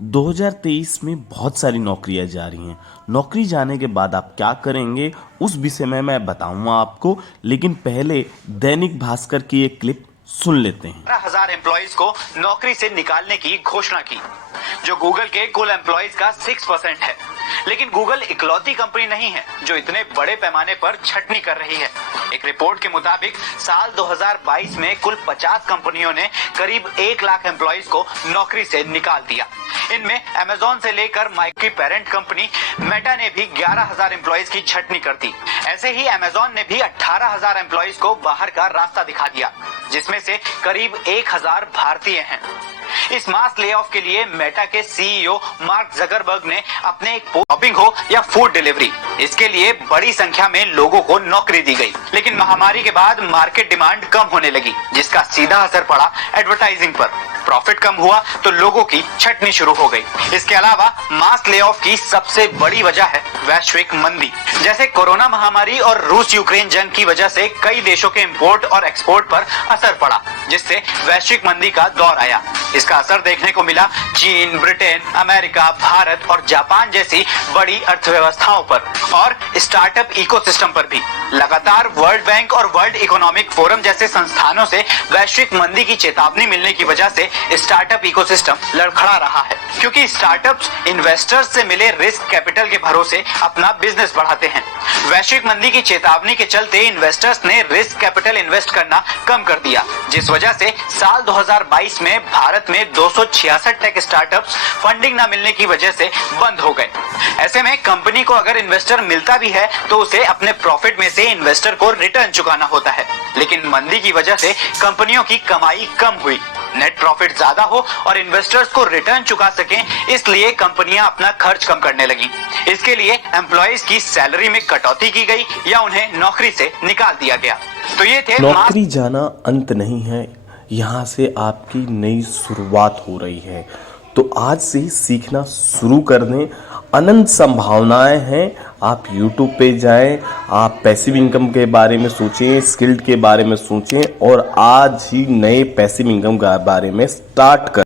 2023 में बहुत सारी नौकरियां जा रही हैं। नौकरी जाने के बाद आप क्या करेंगे उस विषय में मैं बताऊंगा आपको, लेकिन पहले दैनिक भास्कर की एक क्लिप सुन लेते हैं। 12,000 एम्प्लॉइज को नौकरी से निकालने की घोषणा की, जो गूगल के कुल एम्प्लॉइज का 6% है। लेकिन गूगल इकलौती कंपनी नहीं है जो इतने बड़े पैमाने पर छटनी कर रही है। एक रिपोर्ट के मुताबिक साल 2022 में कुल 50 कंपनियों ने करीब 1 लाख एम्प्लॉइज को नौकरी से निकाल दिया। इनमें अमेजॉन से लेकर माइक्रोसॉफ्ट की पेरेंट कंपनी मेटा ने भी 11,000 एम्प्लॉइज की छटनी कर दी। ऐसे ही अमेजॉन ने भी 18,000 एम्प्लॉइज को बाहर का रास्ता दिखा दिया, जिसमें से करीब 1,000 भारतीय हैं। इस मास ले ऑफ के लिए मेटा के सीईओ मार्क जकरबर्ग ने अपने एक शॉपिंग हो या फूड डिलीवरी, इसके लिए बड़ी संख्या में लोगों को नौकरी दी गई। लेकिन महामारी के बाद मार्केट डिमांड कम होने लगी, जिसका सीधा असर पड़ा एडवर्टाइजिंग पर। प्रॉफिट कम हुआ तो लोगों की छटनी शुरू हो गई। इसके अलावा मास ले ऑफ की सबसे बड़ी वजह है वैश्विक मंदी। जैसे कोरोना महामारी और रूस यूक्रेन जंग की वजह से कई देशों के इंपोर्ट और एक्सपोर्ट पर असर पड़ा, जिससे वैश्विक मंदी का दौर आया। इसका असर देखने को मिला चीन, ब्रिटेन, अमेरिका, भारत और जापान जैसी बड़ी अर्थव्यवस्थाओं पर और स्टार्टअप इकोसिस्टम पर भी। लगातार वर्ल्ड बैंक और वर्ल्ड इकोनॉमिक फोरम जैसे संस्थानों से वैश्विक मंदी की चेतावनी मिलने की वजह से स्टार्टअप इकोसिस्टम लड़खड़ा रहा है, क्योंकि स्टार्टअप्स इन्वेस्टर्स से मिले रिस्क कैपिटल के भरोसे अपना बिजनेस बढ़ाते हैं। वैश्विक मंदी की चेतावनी के चलते इन्वेस्टर्स ने रिस्क कैपिटल इन्वेस्ट करना कम कर दिया, जिस वजह से साल 2022 में भारत में 266 टेक स्टार्टअप्स फंडिंग न मिलने की वजह से बंद हो गए। ऐसे में कंपनी को अगर इन्वेस्टर मिलता भी है तो उसे अपने प्रॉफिट में से इन्वेस्टर को रिटर्न चुकाना होता है। लेकिन मंदी की वजह से कंपनियों की कमाई कम हुई, नेट प्रॉफिट ज्यादा हो और इन्वेस्टर्स को रिटर्न चुका सकें, इसलिए कंपनियां अपना खर्च कम करने लगी। इसके लिए एम्प्लॉइज की सैलरी में कटौती की गई या उन्हें नौकरी से निकाल दिया गया। तो ये थे नौकरी जाना अंत नहीं है, यहाँ से आपकी नई शुरुआत हो रही है। तो आज से ही सीखना शुरू कर दें, अनंत संभावनाएं हैं। आप YouTube पे जाएं, आप पैसिव इनकम के बारे में सोचें, स्किल्ड के बारे में सोचें और आज ही नए पैसिव इनकम के बारे में स्टार्ट करें।